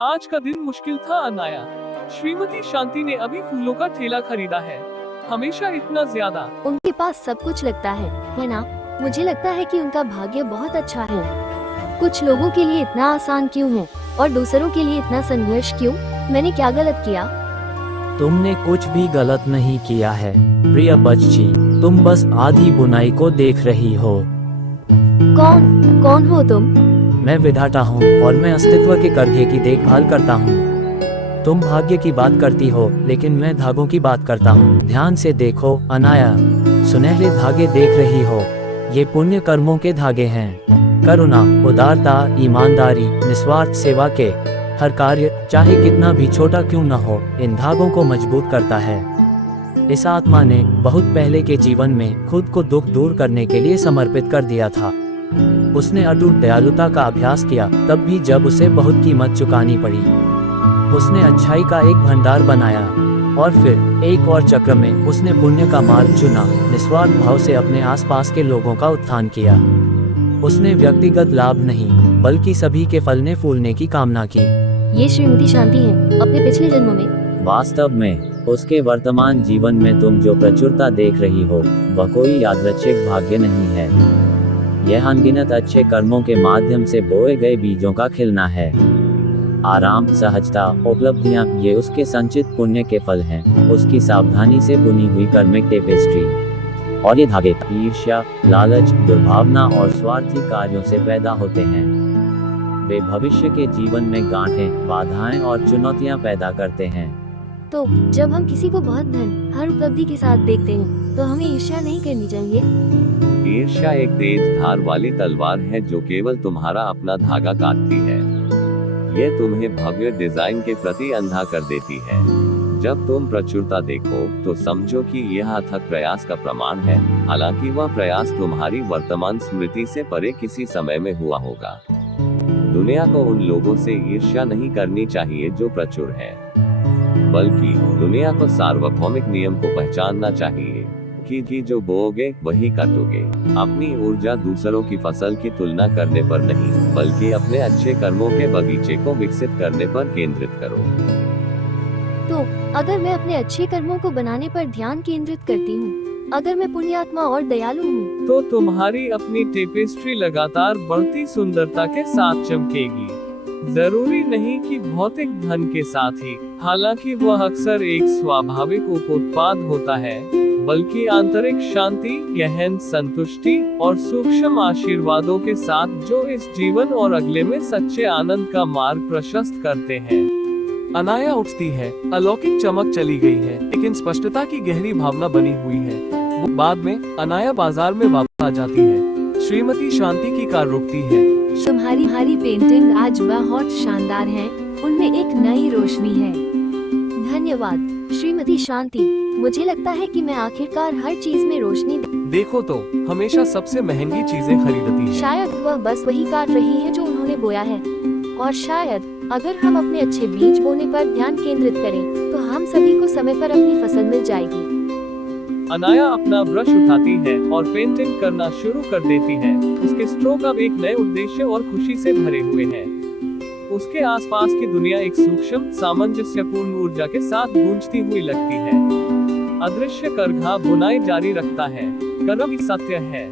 आज का दिन मुश्किल था अनाया। श्रीमती शांति ने अभी फूलों का ठेला खरीदा है। हमेशा इतना ज्यादा। उनके पास सब कुछ लगता है ना? मुझे लगता है कि उनका भाग्य बहुत अच्छा है। कुछ लोगों के लिए इतना आसान क्यों है और दूसरों के लिए इतना संघर्ष क्यों? मैंने क्या गलत किया? तुमने कुछ भी गलत नहीं किया है प्रिय बच्ची, तुम बस आधी बुनाई को देख रही हो। कौन हो तुम? मैं विधाता हूँ और मैं अस्तित्व के करघे की देखभाल करता हूँ। तुम भाग्य की बात करती हो लेकिन मैं धागों की बात करता हूँ। ध्यान से देखो अनाया, सुनहरे धागे देख रही हो, ये पुण्य कर्मों के धागे हैं। करुणा, उदारता, ईमानदारी, निस्वार्थ सेवा के हर कार्य, चाहे कितना भी छोटा क्यों न हो, इन धागों को मजबूत करता है। इस आत्मा ने बहुत पहले के जीवन में खुद को दुख दूर करने के लिए समर्पित कर दिया था। उसने अटूट दयालुता का अभ्यास किया, तब भी जब उसे बहुत कीमत चुकानी पड़ी। उसने अच्छाई का एक भंडार बनाया और फिर एक और चक्र में उसने पुण्य का मार्ग चुना, निस्वार्थ भाव से अपने आसपास के लोगों का उत्थान किया। उसने व्यक्तिगत लाभ नहीं बल्कि सभी के फलने फूलने की कामना की। ये श्रीमती शांति है अपने पिछले जन्मों में। वास्तव में उसके वर्तमान जीवन में तुम जो प्रचुरता देख रही हो वह कोई यादृच्छिक भाग्य नहीं है। यह अनगिनत अच्छे कर्मों के माध्यम से बोए गए बीजों का खिलना है। आराम, सहजता, उपलब्धियां, ये उसके संचित पुण्य के फल हैं, उसकी सावधानी से बुनी हुई कर्मिक टेपेस्ट्री। और ये धागे ईर्ष्या, लालच, दुर्भावना और स्वार्थी कार्यों से पैदा होते हैं। वे भविष्य के जीवन में गांठें, बाधाएं और चुनौतियां पैदा करते हैं। तो जब हम किसी को बहुत धन, हर उपलब्धि के साथ देखते हैं तो हमें ईर्ष्या नहीं करनी चाहिए। ईर्ष्या एक तेज धार वाली तलवार है जो केवल तुम्हारा अपना धागा काटती है। यह तुम्हें भव्य डिजाइन के प्रति अंधा कर देती है। जब तुम प्रचुरता देखो तो समझो कि यह अथक प्रयास का प्रमाण है, हालांकि वह प्रयास तुम्हारी वर्तमान स्मृति से परे किसी समय में हुआ होगा। दुनिया को उन लोगों से ईर्ष्या नहीं करनी चाहिए जो प्रचुर है, बल्कि दुनिया को सार्वभौमिक नियम को पहचानना चाहिए कि जो बोओगे वही काटोगे। अपनी ऊर्जा दूसरों की फसल की तुलना करने पर नहीं बल्कि अपने अच्छे कर्मों के बगीचे को विकसित करने पर केंद्रित करो। तो अगर मैं अपने अच्छे कर्मों को बनाने पर ध्यान केंद्रित करती हूँ, अगर मैं पुण्यात्मा और दयालु हूँ, तो तुम्हारी अपनी टेपेस्ट्री लगातार बढ़ती सुंदरता के साथ चमकेगी। जरूरी नहीं कि भौतिक धन के साथ ही, हालांकि वह अक्सर एक स्वाभाविक उपोत्पाद होता है, बल्कि आंतरिक शांति, गहन संतुष्टि और सूक्ष्म आशीर्वादों के साथ जो इस जीवन और अगले में सच्चे आनंद का मार्ग प्रशस्त करते हैं। अनाया उठती है, अलौकिक चमक चली गई है, लेकिन स्पष्टता की गहरी भावना बनी हुई है। बाद में अनाया बाजार में वापस आ जाती है। श्रीमती शांति की कार रुकती है। तुम्हारी पेंटिंग आज बहुत शानदार है, उनमें एक नई रोशनी है। धन्यवाद श्रीमती शांति, मुझे लगता है कि मैं आखिरकार हर चीज में रोशनी देखो तो हमेशा सबसे महंगी चीजें खरीदती है। शायद वह बस वही काट रही है जो उन्होंने बोया है, और शायद अगर हम अपने अच्छे बीज बोने पर ध्यान केंद्रित करें तो हम सभी को समय पर अपनी फसल मिल जाएगी। अनाया अपना ब्रश उठाती है और पेंटिंग करना शुरू कर देती है। उसके स्ट्रोक अब एक नए उद्देश्य और खुशी से भरे हुए हैं। उसके आसपास की दुनिया एक सूक्ष्म, सामंजस्यपूर्ण ऊर्जा के साथ गूंजती हुई लगती है। अदृश्य करघा बुनाई जारी रखता है। कर्म ही सत्य है।